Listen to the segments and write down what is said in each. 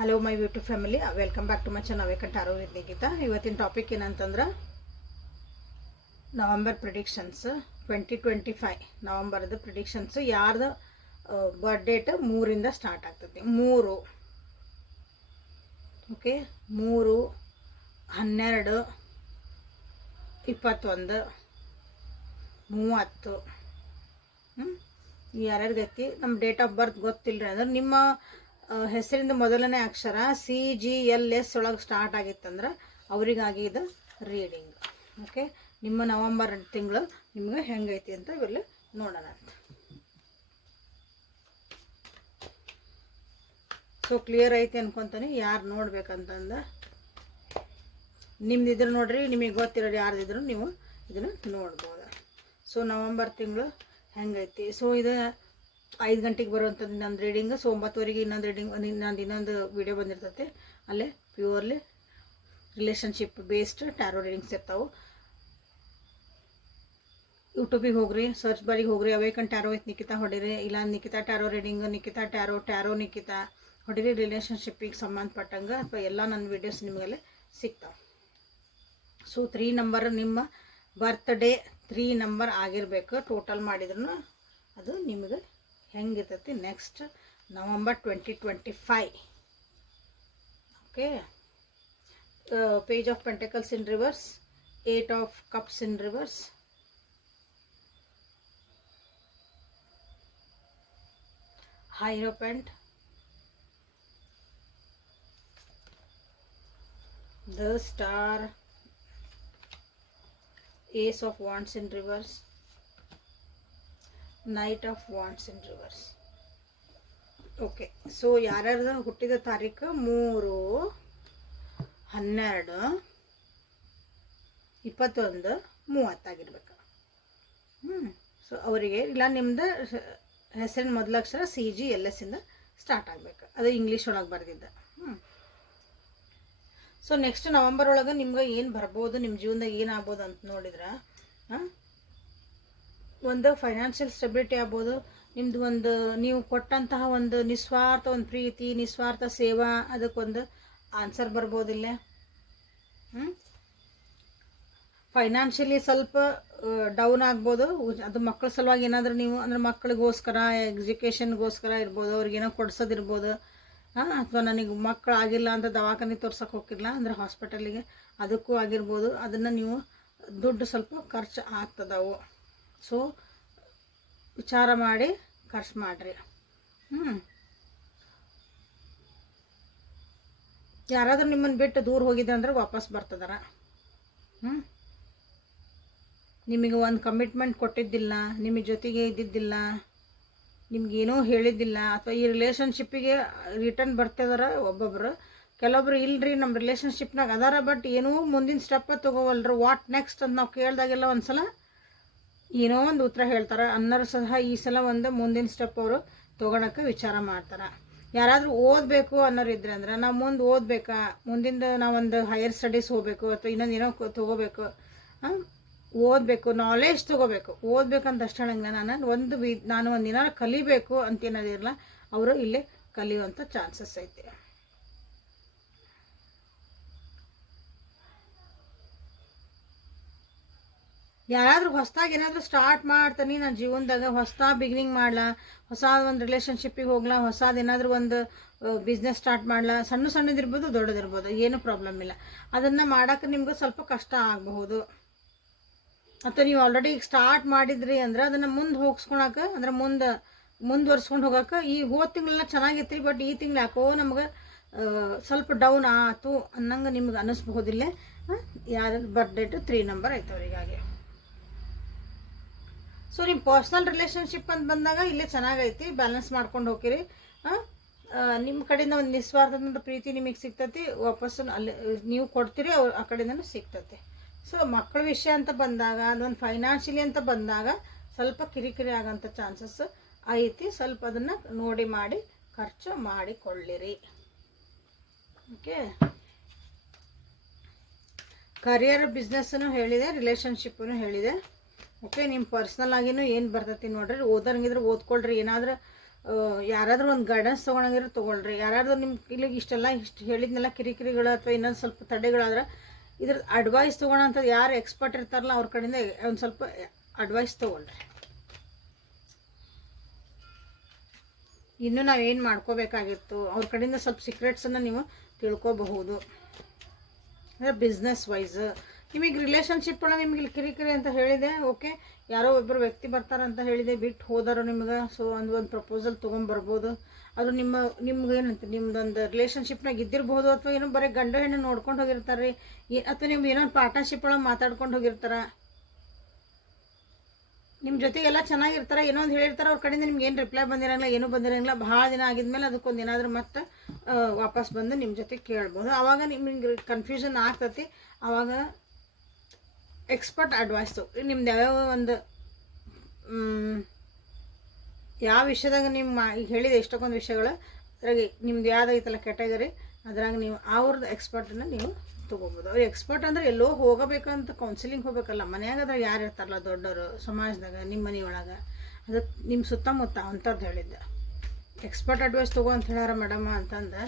Hello my YouTube family, welcome back to my channel awaken tarot with Nikhita. ಇವತ್ತಿನ topic ಏನಂತಂದ್ರೆ November predictions 2025 ನವಂಬರ್ದು predictions. ಯಾರ್ದು ಬರ್ಡೇಟ್ 3ರಿಂದ start ಆಗ್ತದೆ. 3 okay, 3 12 21 30 ಯಾರ್ಯಾರಿಗೈತಿ ನಮ್ಮ date of birth ಗೊತ್ತಿಲ್ಲ ಅಂದ್ರೆ ನಿಮ್ಮ ಹೆಸರಿಂದ ಮೊದಲನೇ ಅಕ್ಷರ CGLS ಒಳಗೆ ಸ್ಟಾರ್ಟ್ ಆಗಿತ್ತಂದ್ರೆ ಅವರಿಗಾಗಿ ಇದು ರೀಡಿಂಗ್. ಓಕೆ, ನಿಮ್ಮ ನವಂಬರ್ ತಿಂಗಳು ನಿಮ್ಗೆ ಹೆಂಗೈತಿ ಅಂತ ಇವೆಲ್ಲ ನೋಡೋಣ ಅಂತ. ಸೊ ಕ್ಲಿಯರ್ ಐತಿ ಅನ್ಕೊತಾನೆ. ಯಾರು ನೋಡ್ಬೇಕಂತಂದ ನಿಮ್ದಿದ್ರು ನೋಡ್ರಿ, ನಿಮಗೆ ಗೊತ್ತಿರೋರು ಯಾರ್ದಿದ್ರು ನೀವು ಇದನ್ನು ನೋಡ್ಬೋದು. ಸೊ ನವಂಬರ್ ತಿಂಗಳು ಹೆಂಗೈತಿ. ಸೊ ಇದು 5 ಗಂಟೆಗೆ ಬರುವಂಥದ್ದು ಇನ್ನೊಂದು ರೀಡಿಂಗ್. ಸೊ 9ವರೆಗೆ ಇನ್ನೊಂದು ರೀಡಿಂಗ್, ಇನ್ನೊಂದು ವಿಡಿಯೋ ಬಂದಿರ್ತೈತೆ. ಅಲ್ಲೇ purely relationship based tarot readings ಇರ್ತಾವೆ. ಯೂಟ್ಯೂಬಿಗೆ ಹೋಗ್ರಿ, ಸರ್ಚ್ ಬಾರಿಗೆ ಹೋಗ್ರಿ, ಅವೇಕನ್ ಟ್ಯಾರೋ ವಿತ್ ನಿಖಿತಾ ಹೊಡಿರಿ, ಇಲ್ಲ Nikhita tarot reading, Nikhita tarot Nikhita ಹೊಡಿರಿ. ರಿಲೇಷನ್ಶಿಪ್ಪಿಗೆ ಸಂಬಂಧಪಟ್ಟಂಗೆ ಅಥವಾ ಎಲ್ಲ ನನ್ನ ವೀಡಿಯೋಸ್ ನಿಮಗೆಲ್ಲ ಸಿಗ್ತಾವೆ. ಸೊ 3 ನಂಬರ್ ನಿಮ್ಮ ಬರ್ತ್ಡೇ 3 ನಂಬರ್ ಆಗಿರಬೇಕು. ಟೋಟಲ್ ಮಾಡಿದ್ರು ಅದು ನಿಮಗೆ ಹೆಂಗಿರ್ತೈತಿ next November 2025. Okay, page of pentacles in reverse, 8 of cups in reverse, hierophant, the star, ace of wands in reverse, knight of wands in reverse. Okay, so ಯಾರ್ಯಾರ್ದು ಹುಟ್ಟಿದ ತಾರೀಕು 3 12 21 30 ಆಗಿರ್ಬೇಕು. ಸೊ ಅವರಿಗೆ ಇಲ್ಲ ನಿಮ್ದು ಹೆಸರಿನ ಮೊದಲಕ್ಷರ CGLS ಇಂದ ಸ್ಟಾರ್ಟ್ ಆಗಬೇಕು. ಅದು ಇಂಗ್ಲೀಷ್ ಒಳಗೆ ಬರೆದಿದ್ದ. ಸೊ ನೆಕ್ಸ್ಟ್ ನವಂಬರ್ ಒಳಗೆ ನಿಮ್ಗೆ ಏನು ಬರ್ಬೋದು, ನಿಮ್ಮ ಜೀವನದಾಗ ಏನಾಗ್ಬೋದು ಅಂತ ನೋಡಿದ್ರೆ, ಒಂದು ಫೈನಾನ್ಷಿಯಲ್ ಸ್ಟೆಬಿಲಿಟಿ ಆಗ್ಬೋದು. ನಿಮ್ದು ಒಂದು ನೀವು ಕೊಟ್ಟಂತಹ ಒಂದು ನಿಸ್ವಾರ್ಥ ಒಂದು ಪ್ರೀತಿ, ನಿಸ್ವಾರ್ಥ ಸೇವಾ, ಅದಕ್ಕೊಂದು ಆನ್ಸರ್ ಬರ್ಬೋದಿಲ್ಲ. ಫೈನಾನ್ಷಿಯಲಿ ಸ್ವಲ್ಪ ಡೌನ್ ಆಗ್ಬೋದು. ಅದು ಮಕ್ಕಳ ಸಲುವಾಗಿ ಏನಾದರೂ ನೀವು ಅಂದರೆ ಮಕ್ಕಳಿಗೋಸ್ಕರ ಎಜುಕೇಷನ್ಗೋಸ್ಕರ ಇರ್ಬೋದು, ಅವ್ರಿಗೇನೋ ಕೊಡ್ಸೋದಿರ್ಬೋದು. ಅಥವಾ ನನಗೆ ಮಕ್ಕಳು ಆಗಿಲ್ಲ ಅಂತ ದವಾಖಾನೆ ತೋರ್ಸೋಕೆ ಹೋಗಿಲ್ಲ ಅಂದರೆ ಹಾಸ್ಪಿಟಲಿಗೆ, ಅದಕ್ಕೂ ಆಗಿರ್ಬೋದು. ಅದನ್ನು ನೀವು ದುಡ್ಡು ಸ್ವಲ್ಪ ಖರ್ಚು ಆಗ್ತದವು. ಸೊ ವಿಚಾರ ಮಾಡಿ ಖರ್ಚು ಮಾಡಿರಿ. ಯಾರಾದರೂ ನಿಮ್ಮನ್ನು ಬಿಟ್ಟು ದೂರ ಹೋಗಿದೆ ಅಂದ್ರೆ ವಾಪಸ್ ಬರ್ತದಾರ. ನಿಮಗೆ ಒಂದು ಕಮಿಟ್ಮೆಂಟ್ ಕೊಟ್ಟಿದ್ದಿಲ್ಲ, ನಿಮಗೆ ಜೊತೆಗೆ ಇದ್ದಿದ್ದಿಲ್ಲ, ನಿಮ್ಗೇನೂ ಹೇಳಿದ್ದಿಲ್ಲ, ಅಥವಾ ಈ ರಿಲೇಷನ್ಶಿಪ್ಪಿಗೆ ರಿಟರ್ನ್ ಬರ್ತಿದಾರ ಒಬ್ಬೊಬ್ಬರು. ಕೆಲವೊಬ್ರು ಇಲ್ಲರಿ ನಮ್ಮ ರಿಲೇಷನ್ಶಿಪ್ನಾಗ ಅದಾರ, ಬಟ್ ಏನೂ ಮುಂದಿನ ಸ್ಟೆಪ್ಪ ತೊಗೋವಲ್ರು. ವಾಟ್ ನೆಕ್ಸ್ಟ್ ಅಂತ ನಾವು ಕೇಳಿದಾಗೆಲ್ಲ ಒಂದು ಸಲ ಏನೋ ಒಂದು ಉತ್ತರ ಹೇಳ್ತಾರೆ. ಅನ್ನೋರು ಸಹ ಈ ಸಲ ಒಂದು ಮುಂದಿನ ಸ್ಟೆಪ್ ಅವರು ತೊಗೊಳಕ್ಕೆ ವಿಚಾರ ಮಾಡ್ತಾರೆ. ಯಾರಾದರೂ ಓದಬೇಕು ಅನ್ನೋರು ಇದ್ರೆ ಅಂದ್ರೆ ನಾವು ಮುಂದೆ ಓದಬೇಕಾ, ಮುಂದಿಂದ ನಾವೊಂದು ಹೈಯರ್ ಸ್ಟಡೀಸ್ ಹೋಗಬೇಕು ಅಥವಾ ಇನ್ನೊಂದು ಏನೋ ತೊಗೋಬೇಕು, ಓದಬೇಕು, ನಾಲೆಜ್ ತೊಗೋಬೇಕು. ಓದಬೇಕಂತ ಅಷ್ಟು ಹೇಳಂಗಿಲ್ಲ. ನಾನು ಒಂದು ದಿನ ಕಲಿಬೇಕು ಅಂತೇನೋದಿರಲ್ಲ, ಅವರು ಇಲ್ಲೇ ಕಲಿಯುವಂಥ ಚಾನ್ಸಸ್ ಐತೆ. ಯಾರಾದರೂ ಹೊಸದಾಗಿ ಏನಾದರೂ ಸ್ಟಾರ್ಟ್ ಮಾಡ್ತಾನೆ ನನ್ನ ಜೀವನದಾಗ, ಹೊಸದಾಗಿ ಬಿಗಿನಿಂಗ್ ಮಾಡಲ, ಹೊಸ ಒಂದು ರಿಲೇಷನ್ಶಿಪ್ಪಿಗೆ ಹೋಗ್ಲಾ, ಹೊಸದು ಏನಾದರೂ ಒಂದು ಬಿಸ್ನೆಸ್ ಸ್ಟಾರ್ಟ್ ಮಾಡಲ, ಸಣ್ಣದಿರ್ಬೋದು ದೊಡ್ಡದಿರ್ಬೋದು, ಏನೂ ಪ್ರಾಬ್ಲಮ್ ಇಲ್ಲ. ಅದನ್ನು ಮಾಡೋಕ್ಕೆ ನಿಮ್ಗೆ ಸ್ವಲ್ಪ ಕಷ್ಟ ಆಗಬಹುದು. ಅಥವಾ ನೀವು ಆಲ್ರೆಡಿ ಈಗ ಸ್ಟಾರ್ಟ್ ಮಾಡಿದ್ರಿ ಅಂದ್ರೆ ಅದನ್ನು ಮುಂದೆ ಹೋಗಿಸ್ಕೊಳಕ್ಕೆ, ಅಂದರೆ ಮುಂದುವರ್ಸ್ಕೊಂಡು ಹೋಗೋಕೆ ಈ ಹೋದ ತಿಂಗಳೆಲ್ಲ ಚೆನ್ನಾಗಿತ್ತು ರೀ, ಬಟ್ ಈ ತಿಂಗಳು ಯಾಕೋ ನಮ್ಗೆ ಸ್ವಲ್ಪ ಡೌನ್ ಆಯ್ತು ಅನ್ನಂಗೆ ನಿಮ್ಗೆ ಅನ್ನಿಸ್ಬಹುದಿಲ್ಲ. ಯಾರ ಬರ್ಡೇಟು 3 ನಂಬರ್ ಆಯ್ತು ಅವರಿಗಾಗಿ. ಸೊ ನಿಮ್ಮ ಪರ್ಸ್ನಲ್ ರಿಲೇಷನ್ಶಿಪ್ ಅಂತ ಬಂದಾಗ ಇಲ್ಲೇ ಚೆನ್ನಾಗೈತಿ, ಬ್ಯಾಲೆನ್ಸ್ ಮಾಡ್ಕೊಂಡು ಹೋಗಿರಿ. ನಿಮ್ಮ ಕಡೆಯಿಂದ ಒಂದು ನಿಸ್ವಾರ್ಥದ ಪ್ರೀತಿ ನಿಮಗೆ ಸಿಗ್ತೈತಿ, ವಾಪಸ್ಸು ಅಲ್ಲಿ ನೀವು ಕೊಡ್ತೀರಿ, ಅವ್ರು ಆ ಕಡೆಯಿಂದನೂ ಸಿಗ್ತೈತಿ. ಸೊ ಮಕ್ಕಳ ವಿಷಯ ಅಂತ ಬಂದಾಗ, ಅದೊಂದು ಫೈನಾನ್ಷಿಯಲಿ ಅಂತ ಬಂದಾಗ ಸ್ವಲ್ಪ ಕಿರಿಕಿರಿ ಆಗೋಂಥ ಚಾನ್ಸಸ್ ಐತಿ. ಸ್ವಲ್ಪ ಅದನ್ನು ನೋಡಿ ಮಾಡಿ ಖರ್ಚು ಮಾಡಿಕೊಳ್ಳಿರಿ. ಓಕೆ, ಕರಿಯರ್ ಬಿಸ್ನೆಸ್ಸನ್ನು ಹೇಳಿದೆ, ರಿಲೇಷನ್ಶಿಪ್ಪನ್ನು ಹೇಳಿದೆ. ಓಕೆ, ನಿಮ್ಮ ಪರ್ಸ್ನಲ್ ಆಗಿನೂ ಏನು ಬರ್ತೈತಿ ನೋಡ್ರಿ. ಓದೋಂಗಿದ್ರೆ ಓದ್ಕೊಳ್ರಿ. ಏನಾದರೂ ಯಾರಾದರೂ ಒಂದು ಗೈಡೆನ್ಸ್ ತೊಗೊಳಂಗಿರೋ ತೊಗೊಳ್ರಿ. ಯಾರಾದರೂ ನಿಮ್ಮ ಇಲ್ಲಿಗೆ ಇಷ್ಟು ಹೇಳಿದ್ನೆಲ್ಲ ಕಿರಿಕಿರಿಗಳು ಅಥವಾ ಇನ್ನೊಂದು ಸ್ವಲ್ಪ ತಡೆಗಳಾದ್ರೆ ಇದ್ರ ಅಡ್ವೈಸ್ ತೊಗೊಳೋಂಥದ್ದು ಯಾರು ಎಕ್ಸ್ಪರ್ಟ್ ಇರ್ತಾರಲ್ಲ ಅವ್ರ ಕಡೆಯಿಂದ ಒಂದು ಸ್ವಲ್ಪ ಅಡ್ವೈಸ್ ತೊಗೊಳ್ರಿ. ಇನ್ನೂ ನಾವೇನು ಮಾಡ್ಕೋಬೇಕಾಗಿತ್ತು ಅವ್ರ ಕಡೆಯಿಂದ ಸ್ವಲ್ಪ ಸೀಕ್ರೆಟ್ಸನ್ನು ನೀವು ತಿಳ್ಕೊಬಹುದು. ಅಂದರೆ ಬಿಸ್ನೆಸ್ ವೈಸ್ ನಿಮಗೆ ರಿಲೇಷನ್ಶಿಪ್ ಒಳಗೆ ನಿಮಗೆ ಇಲ್ಲಿ ಕಿರಿಕಿರಿ ಅಂತ ಹೇಳಿದೆ, ಓಕೆ, ಯಾರೋ ಒಬ್ಬರು ವ್ಯಕ್ತಿ ಬರ್ತಾರಂತ ಹೇಳಿದೆ, ಬಿಟ್ಟು ಹೋದಾರೋ ನಿಮ್ಗೆ. ಸೊ ಒಂದು ಪ್ರಪೋಸಲ್ ತೊಗೊಂಬರ್ಬೋದು. ಅದು ನಿಮ್ಗೆ ಏನಂತ ನಿಮ್ದೊಂದು ರಿಲೇಷನ್ಶಿಪ್ನಾಗ ಇದ್ದಿರ್ಬೋದು, ಅಥವಾ ಏನೋ ಬರೀ ಗಂಡ ಹೆಣ್ಣು ನೋಡ್ಕೊಂಡು ಹೋಗಿರ್ತಾರೆ ರೀ, ಅಥವಾ ನಿಮ್ಗೆ ಏನೋ ಪಾರ್ಟ್ನರ್ಶಿಪ್ ಒಳಗೆ ಮಾತಾಡ್ಕೊಂಡು ಹೋಗಿರ್ತಾರೆ, ನಿಮ್ಮ ಜೊತೆಗೆಲ್ಲ ಚೆನ್ನಾಗಿರ್ತಾರೆ, ಏನೋ ಒಂದು ಹೇಳಿರ್ತಾರೆ, ಅವ್ರ ಕಡೆಯಿಂದ ನಿಮ್ಗೆ ಏನು ರಿಪ್ಲೈ ಬಂದಿರೋಂಗಿಲ್ಲ, ಏನೂ ಬಂದಿರೋಂಗಿಲ್ಲ. ಭಾಳ ದಿನ ಆಗಿದ್ಮೇಲೆ ಅದಕ್ಕೊಂದು ಏನಾದರೂ ಮತ್ತೆ ವಾಪಸ್ ಬಂದು ನಿಮ್ಮ ಜೊತೆ ಕೇಳ್ಬೋದು. ಆವಾಗ ನಿಮ್ಗೆ ಕನ್ಫ್ಯೂಷನ್ ಆಗ್ತತಿ. ಆವಾಗ ಎಕ್ಸ್ಪರ್ಟ್ ಅಡ್ವೈಸ್ ನಿಮ್ದು ಯಾವ್ಯಾವ ಒಂದು ಯಾವ ವಿಷಯದಾಗ ನಿಮ್ಮ ಈಗ ಹೇಳಿದೆ ಇಷ್ಟಕ್ಕೊಂದು ವಿಷಯಗಳು, ಅದ್ರಾಗೆ ನಿಮ್ದು ಯಾವುದೈತಲ್ಲ ಕ್ಯಾಟಗರಿ, ಅದ್ರಾಗ ನೀವು ಅವ್ರದ್ದು ಎಕ್ಸ್ಪರ್ಟನ್ನು ನೀವು ತೊಗೋಬೋದು. ಅವ್ರು ಎಕ್ಸ್ಪರ್ಟ್ ಅಂದರೆ ಎಲ್ಲೋ ಹೋಗಬೇಕಂತ ಕೌನ್ಸಿಲಿಂಗ್ ಹೋಗ್ಬೇಕಲ್ಲ, ಮನ್ಯಾಗದಾಗ ಯಾರು ಇರ್ತಾರಲ್ಲ ದೊಡ್ಡವರು ಸಮಾಜದಾಗ, ನಿಮ್ಮ ಮನೆಯೊಳಗೆ, ಅದಕ್ಕೆ ನಿಮ್ಮ ಸುತ್ತಮುತ್ತ ಅಂಥದ್ದು ಹೇಳಿದ್ದೆ. ಎಕ್ಸ್ಪರ್ಟ್ ಅಡ್ವೈಸ್ ತೊಗೋ ಅಂತ ಹೇಳ್ಯಾರ ಮೇಡಮ್ಮ ಅಂತಂದು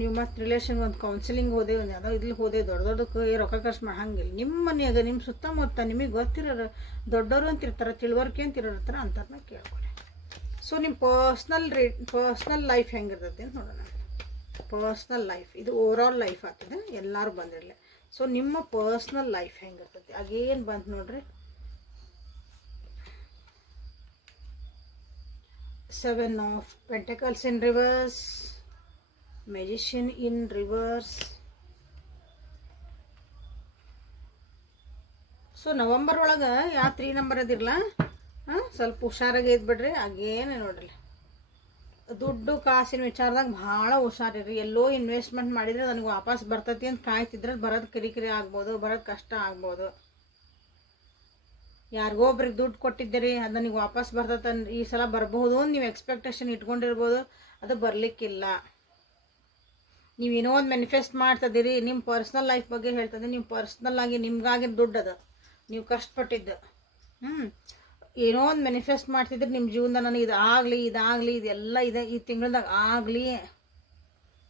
ನೀವು ಮತ್ತೆ ರಿಲೇಷನ್ಗೆ ಒಂದು ಕೌನ್ಸಿಲಿಂಗ್ ಹೋದೆ, ಒಂದು ಯಾವುದೋ ಇಲ್ಲಿ ಹೋದೆ, ದೊಡ್ಡದಕ್ಕೆ ರೊಕ್ಕ ಖರ್ಚು ಮಾಡಂಗಿಲ್ಲ. ನಿಮ್ಮ ಮನೆಯಾಗ ನಿಮ್ಮ ಸುತ್ತಮುತ್ತ ನಿಮಗೆ ಗೊತ್ತಿರೋರು ದೊಡ್ಡವರು ಅಂತ ಇರ್ತಾರೆ, ತಿಳುವಳಿಕೆ ಅಂತ ಇರ್ತಾರೆ, ಅಂಥದನ್ನ ಕೇಳ್ಕೊಳ್ಳಿ. ಸೊ ನಿಮ್ಮ ಪರ್ಸ್ನಲ್ ಲೈಫ್ ಹೆಂಗಿರ್ತೈತಿ ಅಂತ ನೋಡೋಣ. ಪರ್ಸ್ನಲ್ ಲೈಫ್ ಇದು ಓವರಾಲ್ ಲೈಫ್ ಆಗ್ತದೆ, ಎಲ್ಲರೂ ಬಂದಿರಲಿ. ಸೊ ನಿಮ್ಮ ಪರ್ಸ್ನಲ್ ಲೈಫ್ ಹೆಂಗಿರ್ತೈತಿ ಆಗೇನು ಬಂತು ನೋಡ್ರಿ. 7 of Pentacles in reverse, Magician in reverse. So November ಒಳಗೆ ಯಾವ 3 ನಂಬರ್ ಅದಿರಲ್ಲ, ಸ್ವಲ್ಪ ಹುಷಾರಾಗಿ ಇದ್ಬಿಡ್ರಿ. ಆಗೇನು ನೋಡ್ರಿ, ದುಡ್ಡು ಕಾಸಿನ ವಿಚಾರದಾಗ ಭಾಳ ಹುಷಾರಿರಿ. ಎಲ್ಲೋ ಇನ್ವೆಸ್ಟ್ಮೆಂಟ್ ಮಾಡಿದರೆ ನನಗೆ ವಾಪಸ್ ಬರ್ತೈತಿ ಅಂತ ಕಾಯ್ತಿದ್ರೆ ಬರೋದು ಕಿರಿಕಿರಿ ಆಗ್ಬೋದು, ಬರೋದು ಕಷ್ಟ ಆಗ್ಬೋದು. ಯಾರಿಗೋ ಒಬ್ರಿಗೆ ದುಡ್ಡು ಕೊಟ್ಟಿದ್ದೀರಿ, ಅದು ನನಗೆ ವಾಪಸ್ ಬರ್ತೈತೆ ಈ ಸಲ ಬರಬಹುದು ನೀವು ಎಕ್ಸ್ಪೆಕ್ಟೇಷನ್ ಇಟ್ಕೊಂಡಿರ್ಬೋದು, ಅದು ಬರಲಿಕ್ಕಿಲ್ಲ. ನೀವೇನೋ ಒಂದು ಮ್ಯಾನಿಫೆಸ್ಟ್ ಮಾಡ್ತಿದ್ದೀರಿ, ನಿಮ್ಮ ಪರ್ಸ್ನಲ್ ಲೈಫ್ ಬಗ್ಗೆ ಹೇಳ್ತದೆ. ನೀವು ಪರ್ಸ್ನಲ್ಲಾಗಿ ನಿಮ್ಗಾಗಿ ದುಡ್ಡು ಅದು ನೀವು ಕಷ್ಟಪಟ್ಟಿದ್ದು, ಏನೋ ಒಂದು ಮ್ಯಾನಿಫೆಸ್ಟ್ ಮಾಡ್ತಿದ್ರೆ ನಿಮ್ಮ ಜೀವನದಾಗ ನನಗೆ ಇದಾಗಲಿ ಇದೆಲ್ಲ ಇದೆ ಈ ತಿಂಗಳದಾಗ ಆಗಲಿ.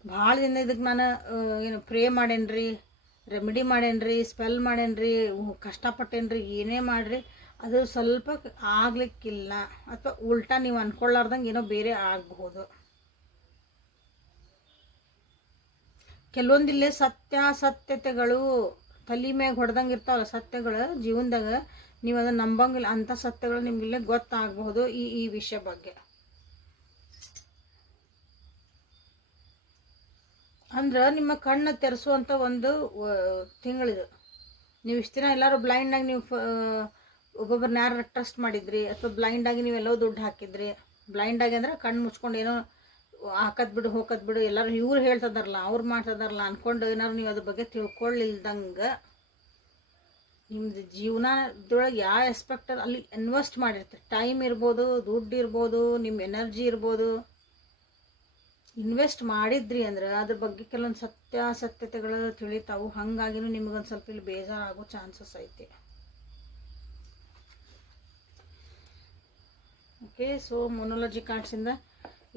ಭಾಳ ದಿನ ಇದಕ್ಕೆ ನಾನು ಏನು ಪ್ರೇ ಮಾಡೇನ್ರಿ, ರೆಮಿಡಿ ಮಾಡೇನ್ರಿ, ಸ್ಪೆಲ್ ಮಾಡೇನ್ರಿ, ಕಷ್ಟಪಟ್ಟೇನ್ರಿ, ಏನೇ ಮಾಡಿರಿ ಅದು ಸ್ವಲ್ಪ ಆಗಲಿಕ್ಕಿಲ್ಲ, ಅಥವಾ ಉಲ್ಟಾ ನೀವು ಅಂದ್ಕೊಳ್ಳಾರ್ದಂಗೆ ಏನೋ ಬೇರೆ ಆಗಬಹುದು. ಕೆಲವೊಂದಿಲ್ಲೇ ಸತ್ಯತೆಗಳು ತಲೆ ಮ್ಯಾಗ ಹೊಡೆದಂಗೆ ಇರ್ತಾವಲ್ಲ ಸತ್ಯಗಳು ಜೀವನದಾಗ, ನೀವು ಅದನ್ನು ನಂಬಂಗಿಲ್ಲ. ಅಂಥ ಸತ್ಯಗಳು ನಿಮಗಿಲ್ಲೇ ಗೊತ್ತಾಗಬಹುದು ಈ ವಿಷಯ ಬಗ್ಗೆ. ಅಂದ್ರೆ ನಿಮ್ಮ ಕಣ್ಣು ತೆರೆಸುವಂಥ ಒಂದು ತಿಂಗಳಿದು. ನೀವು ಇಷ್ಟು ದಿನ ಎಲ್ಲರೂ ಬ್ಲೈಂಡಾಗಿ ನೀವು ಒಬ್ಬೊಬ್ಬರನ್ನ ಯಾರು ಟ್ರಸ್ಟ್ ಮಾಡಿದ್ರಿ, ಅಥವಾ ಬ್ಲೈಂಡಾಗಿ ನೀವೆಲ್ಲೋ ದುಡ್ಡು ಹಾಕಿದ್ರಿ. ಬ್ಲೈಂಡಾಗಿ ಅಂದರೆ ಕಣ್ಣು ಮುಚ್ಕೊಂಡು ಏನೋ ಹಾಕದ್ ಬಿಡು ಎಲ್ಲರೂ ಇವ್ರು ಹೇಳ್ತದಾರಲ್ಲ ಅವ್ರು ಮಾಡ್ತದಾರಲ್ಲ ಅಂದ್ಕೊಂಡು ಏನಾದ್ರು ನೀವು ಅದ್ರ ಬಗ್ಗೆ ತಿಳ್ಕೊಳ್ಳಿಲ್ದಂಗೆ ನಿಮ್ಮದು ಜೀವನದೊಳಗೆ ಯಾವ ಆಸ್ಪೆಕ್ಟ್ ಅಲ್ಲಿ ಇನ್ವೆಸ್ಟ್ ಮಾಡಿರ್ತೀರಿ, ಟೈಮ್ ಇರ್ಬೋದು, ದುಡ್ಡು ಇರ್ಬೋದು, ನಿಮ್ಮ ಎನರ್ಜಿ ಇರ್ಬೋದು, ಇನ್ವೆಸ್ಟ್ ಮಾಡಿದ್ರಿ ಅಂದ್ರೆ ಅದ್ರ ಬಗ್ಗೆ ಕೆಲವೊಂದು ಸತ್ಯತೆಗಳು ತಿಳಿತಾವು. ಹಾಗಾಗಿನೂ ನಿಮಗೊಂದು ಸ್ವಲ್ಪ ಇಲ್ಲಿ ಬೇಜಾರಾಗೋ ಚಾನ್ಸಸ್ ಐತಿ. ಓಕೆ, ಸೊ ಮೊನೋಲಜಿ ಕಾರ್ಡ್ಸಿಂದ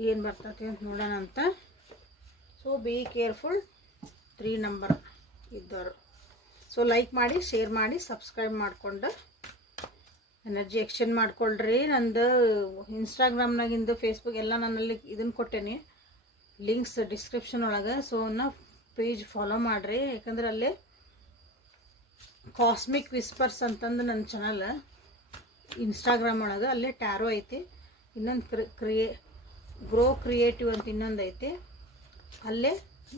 ಏನು ಬರ್ತೈತಿ ಅಂತ ನೋಡೋಣ ಅಂತ. ಸೊ ಬಿ ಕೇರ್ಫುಲ್ 3 ನಂಬರ್ ಇದ್ದವರು. ಸೊ ಲೈಕ್ ಮಾಡಿ, ಶೇರ್ ಮಾಡಿ, ಸಬ್ಸ್ಕ್ರೈಬ್ ಮಾಡಿಕೊಂಡು ಎನರ್ಜಿ ಎಕ್ಸ್ಚೇಂಜ್ ಮಾಡ್ಕೊಳ್ರಿ. ನಂದು ಇನ್ಸ್ಟಾಗ್ರಾಮ್ನಾಗಿಂದು ಫೇಸ್ಬುಕ್ ಎಲ್ಲ ನನ್ನಲ್ಲಿ ಇದನ್ನು ಕೊಟ್ಟೇನಿ, ಲಿಂಕ್ಸ್ ಡಿಸ್ಕ್ರಿಪ್ಷನ್ ಒಳಗೆ. ಸೊ ಅವನ್ನ ಪೇಜ್ ಫಾಲೋ ಮಾಡಿರಿ, ಯಾಕಂದ್ರೆ ಅಲ್ಲೇ ಕಾಸ್ಮಿಕ್ ವಿಸ್ಪರ್ಸ್ ಅಂತಂದು ನನ್ನ ಚಾನಲ್ ಇನ್ಸ್ಟಾಗ್ರಾಮ್ ಒಳಗೆ, ಅಲ್ಲೇ ಟ್ಯಾರೋ ಐತಿ. ಇನ್ನೊಂದು ಗ್ರೋ ಕ್ರಿಯೇಟಿವ್ ಅಂತ ಇನ್ನೊಂದು ಐತಿ. ಅಲ್ಲೇ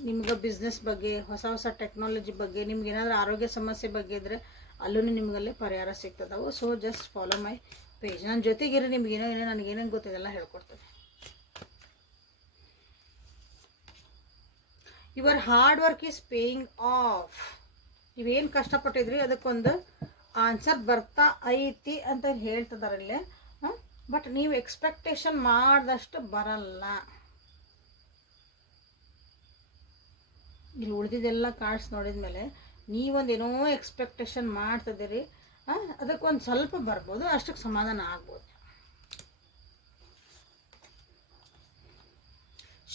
ನಿಮ್ಗೆ ಬಿಸ್ನೆಸ್ ಬಗ್ಗೆ, ಹೊಸ ಟೆಕ್ನಾಲಜಿ ಬಗ್ಗೆ, ನಿಮ್ಗೆ ಏನಾದರೂ ಆರೋಗ್ಯ ಸಮಸ್ಯೆ ಬಗ್ಗೆ ಇದ್ದರೆ ಅಲ್ಲೂ ನಿಮಗಲ್ಲೇ ಪರಿಹಾರ ಸಿಗ್ತದವು. So just follow my page. ನನ್ನ ಜೊತೆಗಿರಿ, ನಿಮ್ಗೇನೋ ನನಗೇನೇನು ಗೊತ್ತಿದೆಲ್ಲ ಹೇಳ್ಕೊಡ್ತೇನೆ. Your hard work is paying off. ನೀವೇನು ಕಷ್ಟಪಟ್ಟಿದ್ರಿ ಅದಕ್ಕೊಂದು ಆನ್ಸರ್ ಬರ್ತಾ ಐತಿ ಅಂತ ಹೇಳ್ತಿದಾರಲ್ಲೇ. ಬಟ್ ನೀವು ಎಕ್ಸ್ಪೆಕ್ಟೇಷನ್ ಮಾಡಿದಷ್ಟು ಬರಲ್ಲ. ಇಲ್ಲಿ ಉಳಿದಿದ್ದೆಲ್ಲ ಕಾರ್ಡ್ಸ್ ನೋಡಿದ ಮೇಲೆ ನೀವೊಂದೇನೋ ಎಕ್ಸ್ಪೆಕ್ಟೇಷನ್ ಮಾಡ್ತಿದ್ದೀರಿ, ಅದಕ್ಕೊಂದು ಸ್ವಲ್ಪ ಬರ್ಬೋದು, ಅಷ್ಟಕ್ಕೆ ಸಮಾಧಾನ ಆಗ್ಬೋದು.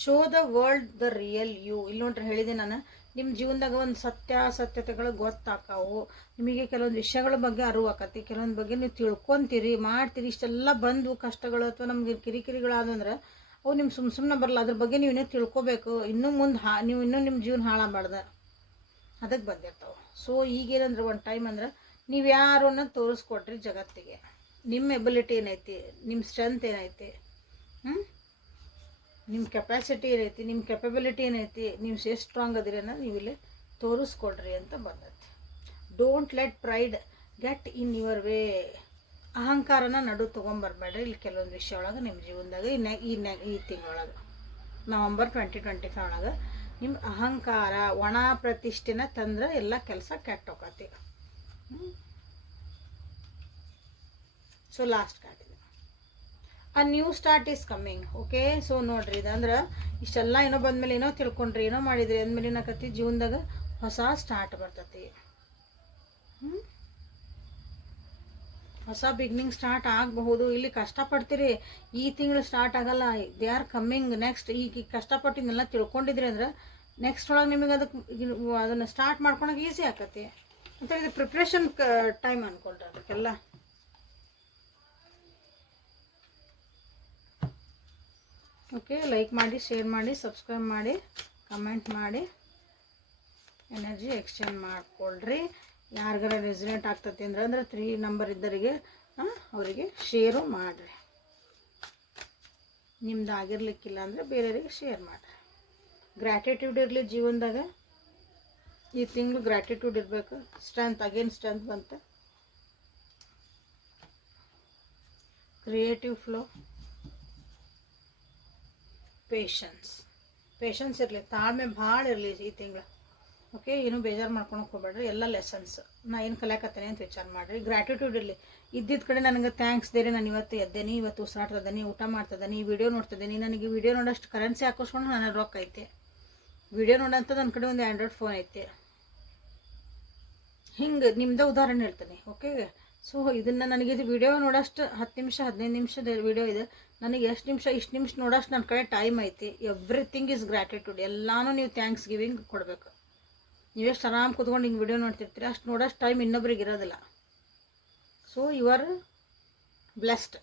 Show the world the real you. ಇಲ್ಲಿ ನೋಡ್ರಿ ಹೇಳಿದೆ ನಾನು, ನಿಮ್ಮ ಜೀವನದಾಗ ಒಂದು ಸತ್ಯತೆಗಳು ಗೊತ್ತಾಕಾವು, ನಿಮಗೆ ಕೆಲವೊಂದು ವಿಷಯಗಳ ಬಗ್ಗೆ ಅರಿವು ಆಕತಿ, ಕೆಲವೊಂದು ಬಗ್ಗೆ ನೀವು ತಿಳ್ಕೊತೀರಿ, ಮಾಡ್ತೀರಿ. ಇಷ್ಟೆಲ್ಲ ಬಂದು ಕಷ್ಟಗಳು ಅಥವಾ ನಮಗೆ ಕಿರಿಕಿರಿಗಳಾದಂದ್ರೆ ಅವು ನಿಮ್ಮ ಸುಮ್ಮನೆ ಬರಲ್ಲ. ಅದ್ರ ಬಗ್ಗೆ ನೀವು ಇನ್ನೂ ತಿಳ್ಕೊಬೇಕು. ಇನ್ನೂ ಮುಂದೆ ನೀವು ಇನ್ನೂ ನಿಮ್ಮ ಜೀವನ ಹಾಳಾಗಬಾರ್ದು, ಅದಕ್ಕೆ ಬಂದಿರ್ತಾವೆ. ಸೊ ಈಗೇನಂದ್ರೆ ಒಂದು ಟೈಮ್ ಅಂದ್ರೆ ನೀವು ಯಾರು ಅನ್ನೋದು ತೋರಿಸ್ಕೊಡ್ರಿ ಜಗತ್ತಿಗೆ. ನಿಮ್ಮ ಎಬಿಲಿಟಿ ಏನೈತಿ, ನಿಮ್ಮ ಸ್ಟ್ರೆಂತ್ ಏನೈತಿ, ನಿಮ್ಮ ಕೆಪಾಸಿಟಿ ಏನೈತಿ, ನಿಮ್ಮ ಕೆಪಬಿಲಿಟಿ ಏನೈತಿ, ನೀವು ಎಷ್ಟು ಸ್ಟ್ರಾಂಗ್ ಅದಿರಿ ಅನ್ನೋದು ನೀವು ಇಲ್ಲಿ ತೋರಿಸ್ಕೊಡ್ರಿ ಅಂತ ಬಂದೈತಿ. Don't let pride get in your way. ಅಹಂಕಾರನ ನಡು ತೊಗೊಂಬರ್ಬೇಡ್ರಿ ಇಲ್ಲಿ ಕೆಲವೊಂದು ವಿಷಯ ಒಳಗೆ ನಿಮ್ಮ ಜೀವನದಾಗ. ಈ ತಿಂಗಳೊಳಗೆ ನವಂಬರ್ 2025 ಒಳಗೆ ನಿಮ್ಮ ಅಹಂಕಾರ ಒಣ ಪ್ರತಿಷ್ಠೆನ ತಂದ್ರೆ ಎಲ್ಲ ಕೆಲಸ ಕೆಟ್ಟೋಗತಿ. ಸೊ ಲಾಸ್ಟ್ ಕಾರ್ಡ್ ಇದೆ, a new start is coming. Okay, so ನೋಡ್ರಿ ಇದಂದ್ರೆ ಇಷ್ಟೆಲ್ಲ ಏನೋ ಬಂದಮೇಲೆ ಏನೋ ತಿಳ್ಕೊಂಡ್ರಿ, ಏನೋ ಮಾಡಿದ್ರಿ ಅಂದಮೇಲೆ ಏನಾಕತಿ ಜೀವನದಾಗ ಹೊಸ ಸ್ಟಾರ್ಟ್ ಬರ್ತತಿ. ಹೊಸ ಬಿಗ್ನಿಂಗ್ ಸ್ಟಾರ್ಟ್ ಆಗಬಹುದು. ಇಲ್ಲಿ ಕಷ್ಟಪಡ್ತೀರಿ, ಈ ತಿಂಗಳು ಸ್ಟಾರ್ಟ್ ಆಗಲ್ಲ, ದೇ ಆರ್ ಕಮ್ಮಿಂಗ್ ನೆಕ್ಸ್ಟ್. ಈಗ ಕಷ್ಟಪಟ್ಟಿದ್ದೆಲ್ಲ ತಿಳ್ಕೊಂಡಿದ್ರಿ ಅಂದ್ರೆ ನೆಕ್ಸ್ಟ್ ಒಳಗೆ ನಿಮಗೆ ಅದನ್ನು ಸ್ಟಾರ್ಟ್ ಮಾಡ್ಕೊಳಕ್ಕೆ ಈಸಿ ಆಕತಿ ಅಂತ. ಇದು ಪ್ರಿಪ್ರೇಷನ್ ಟೈಮ್ ಅಂದ್ಕೊಳ್ರಿ ಅದಕ್ಕೆಲ್ಲ. ಓಕೆ, ಲೈಕ್ ಮಾಡಿ, ಶೇರ್ ಮಾಡಿ, ಸಬ್ಸ್ಕ್ರೈಬ್ ಮಾಡಿ, ಕಮೆಂಟ್ ಮಾಡಿ, ಎನರ್ಜಿ ಎಕ್ಸ್ಚೇಂಜ್ ಮಾಡಿಕೊಳ್ರಿ. ಯಾರಿಗಾರ ರೆಸಿನೇಟ್ ಆಗ್ತತಿ ಅಂದ್ರೆ 3 ನಂಬರ್ ಇದ್ದರಿಗೆ ಅವರಿಗೆ ಶೇರು ಮಾಡಿರಿ. ನಿಮ್ದು ಆಗಿರ್ಲಿಕ್ಕಿಲ್ಲ ಅಂದರೆ ಬೇರೆಯವರಿಗೆ ಶೇರ್ ಮಾಡಿರಿ. ಗ್ರ್ಯಾಟಿಟ್ಯೂಡ್ ಇರಲಿ ಜೀವನದಾಗ. ಈ ತಿಂಗಳು ಗ್ರ್ಯಾಟಿಟ್ಯೂಡ್ ಇರಬೇಕು. ಸ್ಟ್ರೆಂತ್, ಅಗೇನ್ ಸ್ಟ್ರೆಂತ್ ಬಂತು. ಕ್ರಿಯೇಟಿವ್ ಫ್ಲೋ, ಪೇಷನ್ಸ್ ಇರಲಿ, ತಾಳ್ಮೆ ಭಾಳ ಇರಲಿ ಈ ತಿಂಗಳು. ಓಕೆ, ಏನು ಬೇಜಾರು ಮಾಡ್ಕೊಳಕ್ಕೆ ಹೋಗ್ಬೇಡ್ರಿ. ಎಲ್ಲ ಲೆಸನ್ಸ್ ನಾ ಏನು ಕಲಿಯಾಕತ್ತೇನೆ ಅಂತ ವಿಚಾರ ಮಾಡಿರಿ. ಗ್ರ್ಯಾಟಿಟ್ಯೂಡ್ ಇರಲಿ. ಇದ್ದಿದ್ದ ಕಡೆ ನನಗೆ ಥ್ಯಾಂಕ್ಸ್ ದೇರಿ, ನಾನು ಇವತ್ತು ಎದ್ದೇನಿ, ಇವತ್ತು ಉಸಿರಾಡ್ತದೇನಿ, ಊಟ ಮಾಡ್ತದೇನಿ, ಈ ವಿಡಿಯೋ ನೋಡ್ತಿದ್ದೀನಿ, ನನಗೆ ವಿಡಿಯೋ ನೋಡೋಷ್ಟು ಕರೆನ್ಸಿ ಹಾಕಿಸ್ಕೊಂಡು ನನಗೆ ರೊಕ್ಕ ಐತೆ, ವಿಡಿಯೋ ನೋಡೋಂಥ ನನ್ನ ಕಡೆ ಒಂದು ಆ್ಯಂಡ್ರಾಯ್ಡ್ ಫೋನ್ ಐತೆ. ಹಿಂಗೆ ನಿಮ್ಮದೇ ಉದಾಹರಣೆ ಹೇಳ್ತೀನಿ. ಓಕೆ, ಸೊ ಇದನ್ನು ನನಗಿದು ವಿಡಿಯೋ ನೋಡೋಷ್ಟು 10 ನಿಮಿಷ 15 ನಿಮಿಷದ ವಿಡಿಯೋ ಇದೆ, ನನಗೆ ಎಷ್ಟು ನಿಮಿಷ ಇಷ್ಟು ನಿಮಿಷ ನೋಡೋಷ್ಟು ನನ್ನ ಕಡೆ ಟೈಮ್ ಐತಿ. Everything is gratitude. ಎಲ್ಲನೂ ನೀವು ಥ್ಯಾಂಕ್ಸ್ ಗಿವಿಂಗ್ ಕೊಡಬೇಕು. ನೀವೆಷ್ಟು ಆರಾಮ್ ಕೂತ್ಕೊಂಡು ಹಿಂಗೆ ವಿಡಿಯೋ ನೋಡ್ತಿರ್ತೀರಿ, ಅಷ್ಟು ನೋಡೋಷ್ಟು ಟೈಮ್ ಇನ್ನೊಬ್ರಿಗೆ ಇರೋದಿಲ್ಲ. So you are blessed.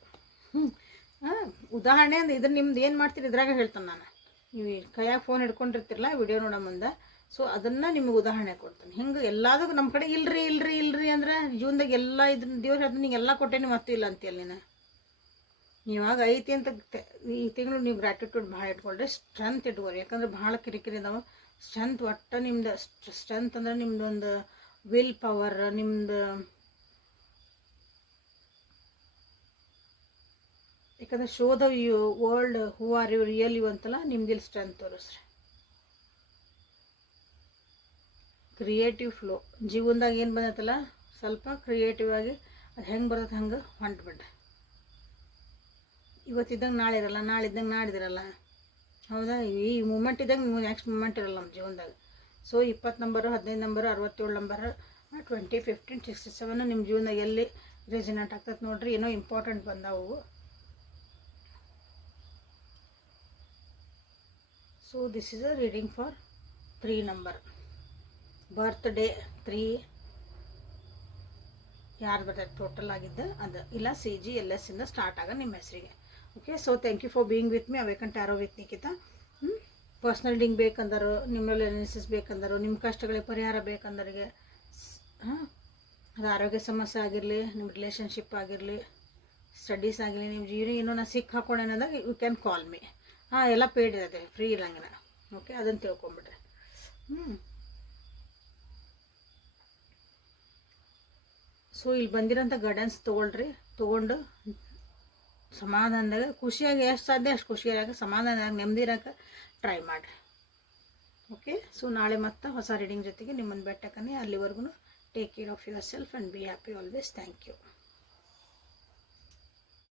ಉದಾಹರಣೆ ಅಂದ್ರೆ ಇದನ್ನು ನಿಮ್ದು ಏನು ಮಾಡ್ತೀರಿ ಇದ್ರಾಗ ಹೇಳ್ತಾನೆ ನಾನು. ನೀವು ಕೈಯಾಗ ಫೋನ್ ಹಿಡ್ಕೊಂಡಿರ್ತಿರಲ್ಲ ವಿಡಿಯೋ ನೋಡೋ ಮುಂದೆ, ಸೊ ಅದನ್ನು ನಿಮಗೆ ಉದಾಹರಣೆ ಕೊಡ್ತೀನಿ. ಹಿಂಗೆ ಎಲ್ಲದಕ್ಕೂ ನಮ್ಮ ಕಡೆ ಇಲ್ರಿ ಅಂದ್ರೆ ಜೀವನದಾಗ ಎಲ್ಲ ಇದನ್ನ ದೇವ್ರು ಹೇಳ್ದು ನಿಂಗೆ ಎಲ್ಲ ಕೊಟ್ಟೇನೆ ಮತ್ತೆ ಇಲ್ಲ ಅಂತೀಯಲ್ಲ ನೀನು. ನೀವಾಗ ಐತಿ ಅಂತ ಈ ತಿಂಗಳು ನೀವು ಗ್ರ್ಯಾಟಿಟ್ಯೂಡ್ ಭಾಳ ಇಟ್ಕೊಂಡ್ರೆ ಸ್ಟ್ರೆಂತ್ ಇಟ್ಕೋರಿ. ಯಾಕಂದ್ರೆ ಭಾಳ ಕಿರಿಕಿರಿ ಇದಾವೆ. ಸ್ಟ್ರೆಂತ್ ಒಟ್ಟು ನಿಮ್ದು ಸ್ಟ್ರೆಂತ್ ಅಂದ್ರೆ ನಿಮ್ದು ಒಂದು ವಿಲ್ ಪವರ್, ನಿಮ್ದು ಯಾಕಂದ್ರೆ show the you world who are you real you ಅಂತಲ್ಲ, ನಿಮ್ದಿಲ್ಲಿ ಸ್ಟ್ರೆಂತ್ ತೋರಿಸ್ರಿ. ಕ್ರಿಯೇಟಿವ್ ಫ್ಲೋ ಜೀವನದಾಗ ಏನು ಬಂದೈತಲ್ಲ ಸ್ವಲ್ಪ ಕ್ರಿಯೇಟಿವ್ ಆಗಿ ಅದು ಹೆಂಗೆ ಬರ್ತದೆ ಹಂಗೆ ಹೊಂಟ್ಬಿಡ್ರಿ. ಇವತ್ತಿದ್ದಂಗೆ ನಾಳೆ ಇರಲ್ಲ, ನಾಳೆ ಇದ್ದಂಗೆ ನಾಡಿದಿರಲ್ಲ. ಹೌದಾ, ಈ ಮೂಮೆಂಟ್ ಇದ್ದಂಗೆ ನೀವು ನೆಕ್ಸ್ಟ್ ಮೂಮೆಂಟ್ ಇರಲ್ಲ ನಮ್ಮ ಜೀವನದಾಗ. ಸೊ 20 ನಂಬರು, 15 ನಂಬರು, 67 ನಂಬರು, 20, 15, 67 ನಿಮ್ಮ ಜೀವನದಾಗ ಎಲ್ಲಿ ರೆಸಿನೇಟ್ ಆಗ್ತದೆ ನೋಡ್ರಿ. ಏನೋ ಇಂಪಾರ್ಟೆಂಟ್ ಬಂದಾವು. So this is a reading for 3 number. Birthday 3 ಯಾರು ಬರ್ತದೆ ಟೋಟಲ್ ಆಗಿದ್ದ ಅದು, ಇಲ್ಲ CGLS ಇಂದ ಸ್ಟಾರ್ಟ್ ಆಗ ನಿಮ್ಮ ಹೆಸರಿಗೆ. Okay, so thank you for being with me. Awaken tarot with Nikhita. Personal reading ಬೇಕಂದರು, ನಿಮ್ಮಲ್ಲಿ ಅನಾಲಿಸಿಸ್ ಬೇಕಂದರು, ನಿಮ್ಮ ಕಷ್ಟಗಳಿಗೆ ಪರಿಹಾರ ಬೇಕಂದರಿಗೆ, ಅದು ಆರೋಗ್ಯ ಸಮಸ್ಯೆ ಆಗಿರಲಿ, ನಿಮ್ಮ ರಿಲೇಷನ್ಶಿಪ್ ಆಗಿರಲಿ, ಸ್ಟಡೀಸ್ ಆಗಿರಲಿ, ನಿಮ್ಮ ಜೀವನ ಏನೋ ನಾ ಸಿಕ್ ಹಾಕೊಂಡು ಅನ್ನೋದಾಗ ಯು ಕ್ಯಾನ್ ಕಾಲ್ ಮೀ. ಎಲ್ಲ ಪೇಯ್ಡ್ ಇರುತ್ತೆ, ಫ್ರೀ ಇರಂಗಿಲ್ಲ. ಓಕೆ, ಅದನ್ನು ತಿಳ್ಕೊಂಬಿಡ್ರಿ. ಸೊ ಇಲ್ಲಿ ಬಂದಿರೋಂಥ ಗೈಡೆನ್ಸ್ ತೊಗೊಂಡು ಸಮಾಧಾನದಾಗ ಖುಷಿಯಾಗಿ ಎಷ್ಟು ಸಾಧ್ಯ ಅಷ್ಟು ಖುಷಿಯಾಗಿ ಸಮಾಧಾನದಾಗ ನೆಮ್ಮದಿ ಇರೋಕೆ ಟ್ರೈ ಮಾಡಿರಿ. ಓಕೆ, ಸೊ ನಾಳೆ ಮತ್ತೆ ಹೊಸ ರೀಡಿಂಗ್ ಜೊತೆಗೆ ನಿಮ್ಮನ್ನು ಬೆಟ್ಟಕನೇ. ಅಲ್ಲಿವರೆಗೂ take care of your self and be happy always. Thank you.